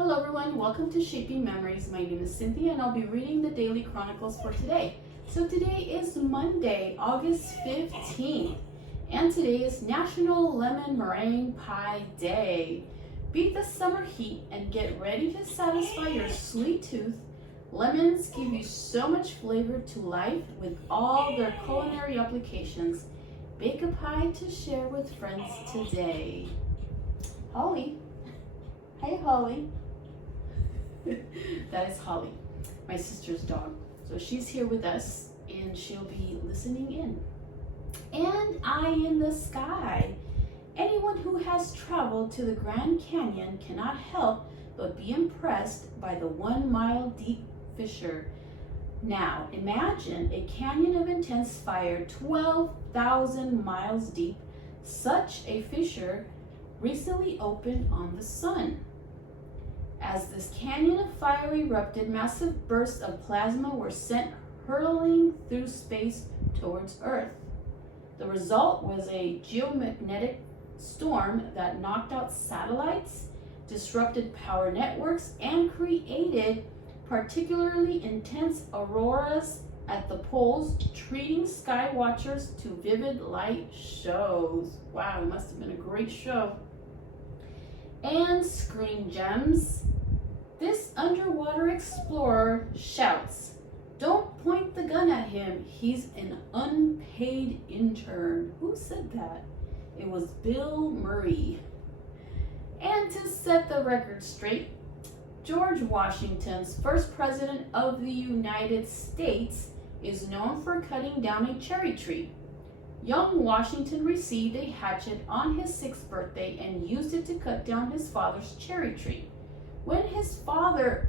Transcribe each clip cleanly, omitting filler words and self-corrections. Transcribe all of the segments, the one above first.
Hello everyone, welcome to Shaping Memories. My name is Cynthia and I'll be reading the Daily Chronicles for today. So today is Monday, August 15th, and today is National Lemon Meringue Pie Day. Beat the summer heat and get ready to satisfy your sweet tooth. Lemons give you so much flavor to life with all their culinary applications. Bake a pie to share with friends today. Holly. Hey, Holly. That is Holly, my sister's dog. So she's here with us and she'll be listening in. And Eye in the Sky. Anyone who has traveled to the Grand Canyon cannot help but be impressed by the 1 mile deep fissure. Now imagine a canyon of intense fire 12,000 miles deep. Such a fissure recently opened on the sun. As this canyon of fire erupted, massive bursts of plasma were sent hurtling through space towards Earth. The result was a geomagnetic storm that knocked out satellites, disrupted power networks, and created particularly intense auroras at the poles, treating sky watchers to vivid light shows. Wow, it must have been a great show. And screen gems. This underwater explorer shouts, "Don't point the gun at him. He's an unpaid intern." Who said that? It was Bill Murray. And to set the record straight, George Washington's first president of the United States is known for cutting down a cherry tree. Young Washington received a hatchet on his 6th birthday and used it to cut down his father's cherry tree. When his father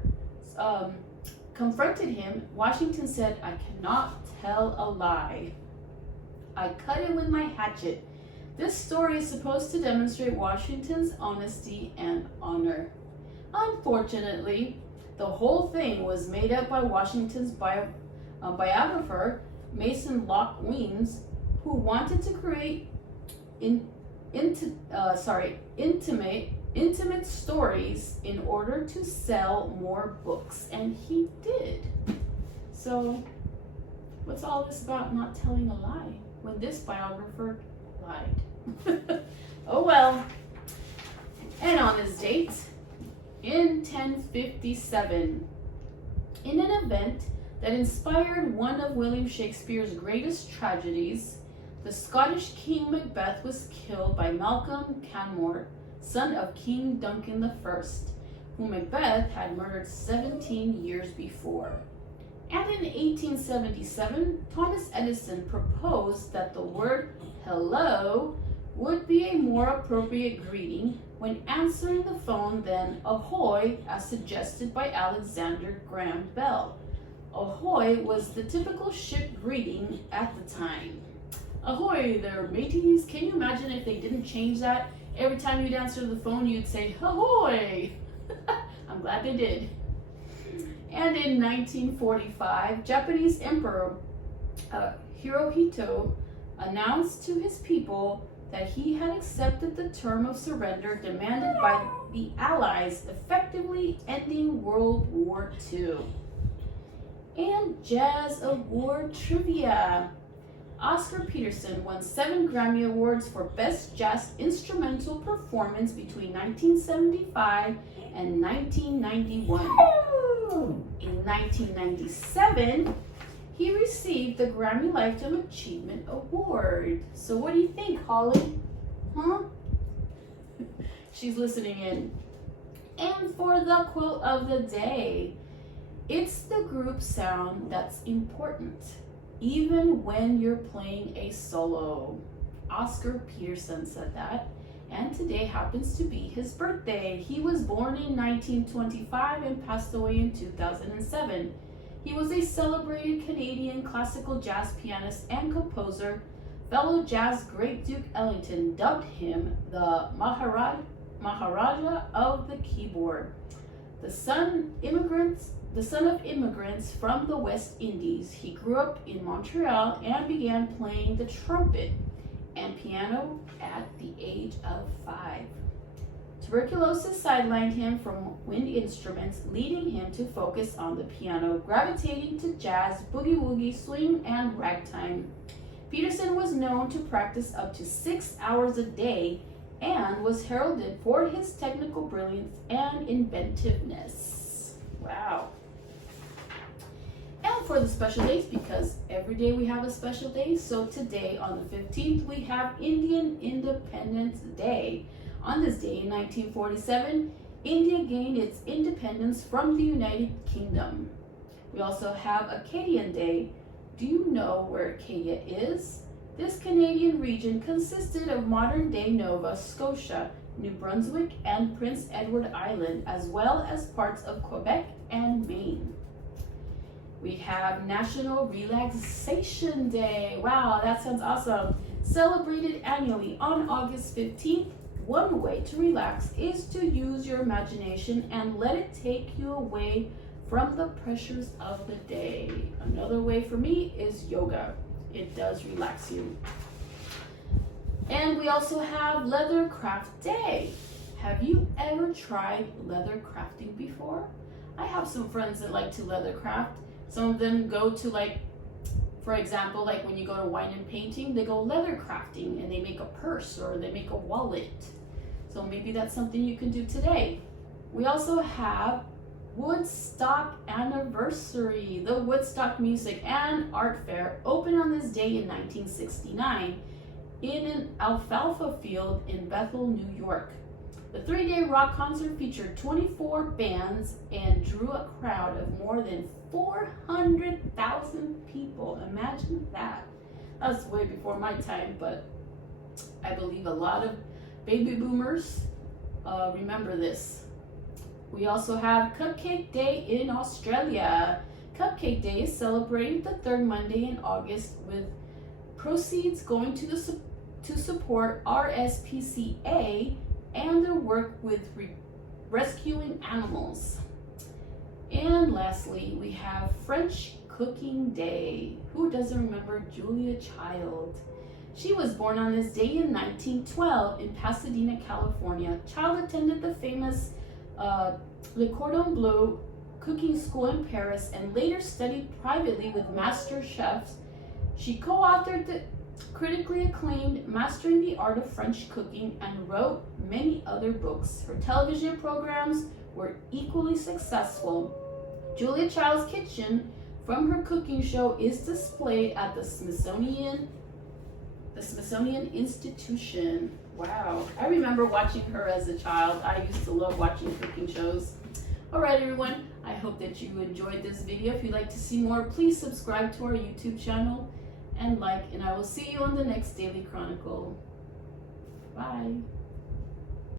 confronted him, Washington said, "I cannot tell a lie. I cut it with my hatchet." This story is supposed to demonstrate Washington's honesty and honor. Unfortunately, the whole thing was made up by Washington's biographer, Mason Locke Weems, who wanted to create intimate stories in order to sell more books, and he did. So what's all this about not telling a lie when this biographer lied? Oh well. And on this date, in 1057, in an event that inspired one of William Shakespeare's greatest tragedies, the Scottish King Macbeth was killed by Malcolm Canmore, son of King Duncan I, whom Macbeth had murdered 17 years before. And in 1877, Thomas Edison proposed that the word hello would be a more appropriate greeting when answering the phone than ahoy, as suggested by Alexander Graham Bell. Ahoy was the typical ship greeting at the time. Ahoy there, mateys. Can you imagine if they didn't change that? Every time you'd answer the phone, you'd say, ahoy! I'm glad they did. And in 1945, Japanese Emperor Hirohito announced to his people that he had accepted the term of surrender demanded by the Allies, effectively ending World War II. And Jazz Award Trivia. Oscar Peterson won 7 Grammy Awards for Best Jazz Instrumental Performance between 1975 and 1991. In 1997, he received the Grammy Lifetime Achievement Award. So what do you think, Holly? Huh? She's listening in. And for the quote of the day, it's the group sound that's important, even when you're playing a solo. Oscar Peterson said that, and today happens to be his birthday. He was born in 1925 and passed away in 2007. He was a celebrated Canadian classical jazz pianist and composer. Fellow jazz great Duke Ellington dubbed him the Maharaja of the keyboard. The son of immigrants from the West Indies, he grew up in Montreal and began playing the trumpet and piano at the age of 5. To Tuberculosis sidelined him from wind instruments, leading him to focus on the piano, gravitating to jazz, boogie-woogie, swing, and ragtime. Peterson was known to practice up to 6 hours a day and was heralded for his technical brilliance and inventiveness. Wow. And for the special days, because every day we have a special day, so today on the 15th we have Indian Independence Day. On this day in 1947, India gained its independence from the United Kingdom. We also have Acadian Day. Do you know where Acadia is? This Canadian region consisted of modern-day Nova Scotia, New Brunswick, and Prince Edward Island, as well as parts of Quebec and Maine. We have National Relaxation Day. Wow, that sounds awesome. Celebrated annually on August 15th, one way to relax is to use your imagination and let it take you away from the pressures of the day. Another way for me is yoga. It does relax you. And we also have Leather Craft Day. Have you ever tried leather crafting before? I have some friends that like to leather craft. Some of them go to, for example, when you go to wine and painting, they go leather crafting and they make a purse or they make a wallet. So maybe that's something you can do today. We also have Woodstock Anniversary. The Woodstock Music and Art Fair opened on this day in 1969 in an alfalfa field in Bethel, New York. The 3-day rock concert featured 24 bands and drew a crowd of more than 400,000 people. Imagine that. That's way before my time, but I believe a lot of baby boomers remember this. We also have Cupcake Day in Australia. Cupcake Day is celebrated the third Monday in August, with proceeds going to support RSPCA and their work with rescuing animals. And lastly, we have French Cooking Day. Who doesn't remember Julia Child? She was born on this day in 1912 in Pasadena, California. Child attended the famous Le Cordon Bleu cooking school in Paris and later studied privately with master chefs. She co-authored the critically acclaimed Mastering the Art of French Cooking and wrote many other books. Her television programs were equally successful. Julia Child's kitchen from her cooking show is displayed at the Smithsonian Institution. Wow, I remember watching her as a child. I used to love watching cooking shows. Alright everyone, I hope that you enjoyed this video. If you'd like to see more, please subscribe to our YouTube channel and I will see you on the next Daily Chronicle. Bye.